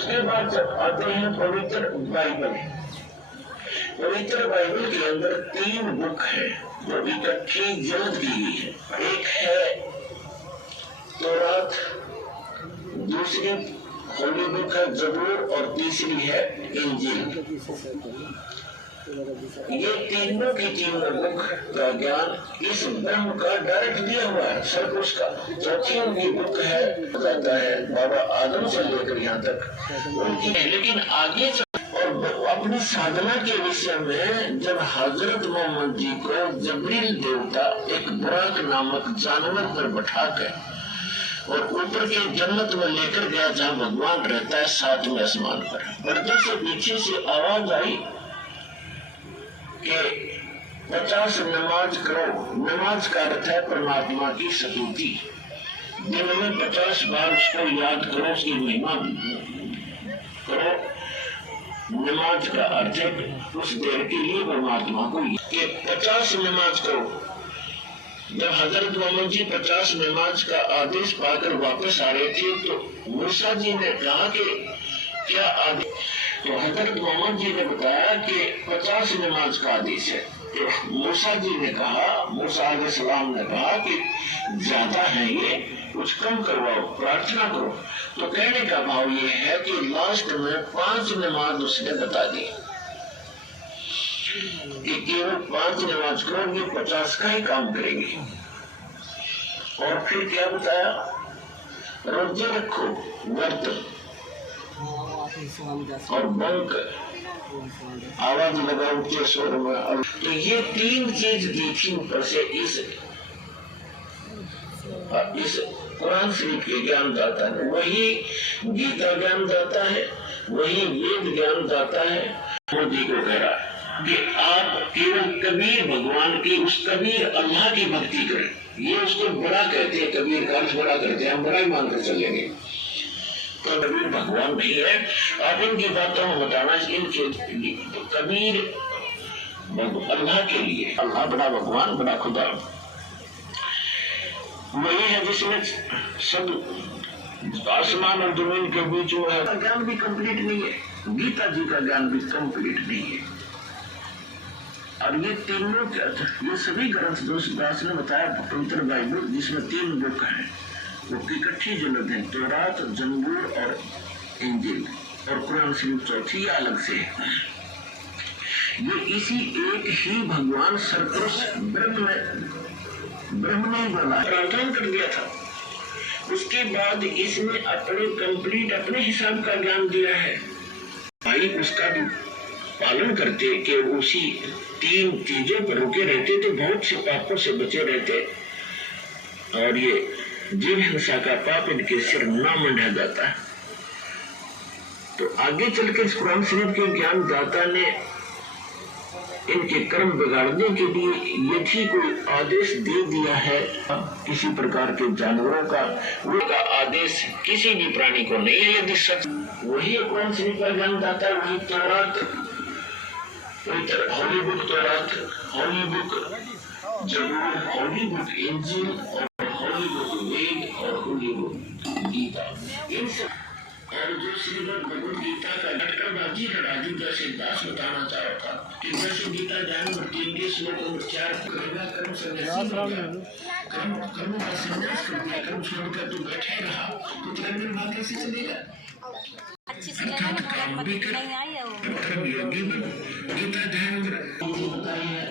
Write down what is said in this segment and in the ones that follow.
उसके बाद आते हैं पवित्र बाइबल। पवित्र बाइबल के अंदर 3 बुक है जो इकट्ठी जल्द की गई है। एक है तौरात, दूसरी होली बुक है जबूर और तीसरी है इंजील। ये तीनों की तीनों बुक का ज्ञान इस ब्रह्म का डायरेक्ट दिया हुआ है सब कुछ का। चौथी उनकी बुक है बताता है बाबा आदम से लेकर यहाँ तक उनकी, लेकिन आगे और अपनी साधना के विषय में जब हजरत मोहम्मद जी को जबरील देवता एक बुराक नामक जानवर पर बैठा कर और ऊपर के जन्नत में लेकर गया जहाँ भगवान रहता है 7वें आसमान पर, पर्दे से पीछे से आवाज आई कि 50 नमाज करो। नमाज का अर्थ है परमात्मा की स्तुति। दिन में 50 बार उसको याद करो, उसकी महिमा करो। नमाज का अर्थ है उस देर के लिए परमात्मा को कि 50 नमाज करो। जब हजरत मोहम्मद जी 50 नमाज का आदेश पाकर वापस आ रहे थे तो मूसा जी ने कहा कि क्या आदेश, तो हजरत मोहम्मद जी ने बताया कि 50 नमाज का आदेश है। तो मूसा जी ने कहा, मूसा अलैहिस्सलाम ने कहा कि ज्यादा है ये, कुछ कम करवाओ, प्रार्थना करो। तो कहने का भाव ये है कि लास्ट में 5 नमाज उसने बता दी कि केवल 5 नमाज करो, ये 50 का ही काम करेंगे। और फिर क्या बताया, रोजे रखो, व्रत और बंक आवाज लगा ऊंचे स्वर में। तो ये 3 चीज दी थी ऊपर से इस कुरान शरीफ के ज्ञानदाता ने। वही गीता ज्ञानदाता है, वही वेद ज्ञानदाता है। मोदी को कह रहा है कि आप केवल कबीर भगवान की, उस कबीर अल्लाह की भक्ति करें। ये उसको बड़ा कहते हैं, कबीर का अर्थ बड़ा करते हैं, हम बड़ा ही मानकर चलेंगे। तो कबीर भगवान नहीं है। आप इनकी बातों में बताना, इनके तो कबीर अल्लाह के लिए, अल्लाह बड़ा भगवान बड़ा खुदा वही है जिसमें सब आसमान और जमीन के बीच में है। ज्ञान भी कंप्लीट नहीं है, गीता जी का ज्ञान भी कंप्लीट नहीं है। और ये तीनों ये सभी ग्रंथ जो दास ने बताया पवित्र बाइबल जिसमें 3 बुक है वो इकट्ठी जल्द है, तौरात, जबूर और इंजील, और कुरान शरीफ चौथी अलग से है। ये इसी एक ही भगवान सरपुरुष ब्रह्म ने बोला, प्रार्थना कर दिया था। उसके बाद इसने अपने कंप्लीट अपने हिसाब का ज्ञान दिया है। भाई उसका भी पालन करते कि उसी 3 चीजों पर रुके रहते तो बहुत से पापों से बचे रहते और ये जीव हिंसा का पाप इनके सिर न मंडा जाता है। तो आगे चलकर इस कुरान शरीफ के ज्ञानदाता ने इनके कर्म बिगाड़ने के लिए यदि कोई आदेश दे दिया है किसी प्रकार के जानवरों का, वो का आदेश किसी भी प्राणी को नहीं है। यदि सच वही कुरान शरीफ का ज्ञानदाता, वही तौरात, होली बुक तौरात, होली बुक जबूर, होली बुक इंजील और होली बुक वेद और होली बुक गीता, इन सब और जो श्रीमद् भगवद गीता का लटकरबाजी का राजू जैसे दास बताना चाह रहा था कि जैसे गीता अध्याय नंबर 3 के श्लोक नंबर 4 कर्म संन्यासी हो गया, कर्म का संन्यास कर दिया, कर्म छोड़कर तू बैठे रहा तो तेरा निर्वाह कैसे चलेगा? अर्थात काम भी कर कर्म योगी बन। गीता अध्याय नंबर बताई है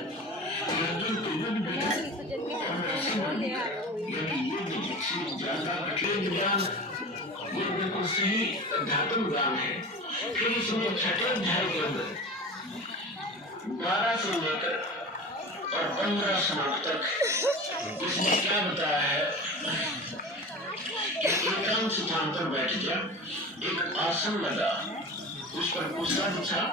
अर्जुन तो युद्ध ज्यादा कठिन ज्ञान ये बिल्कुल सही अध्यात्म ज्ञान है। फिर इसमें 6ठे अध्याय के अंदर 12 से लेकर और 15 श्लोक तक इसमें क्या बताया है कि एकांत स्थान पर बैठ जा, एक आसन लगा, उस पर पूछा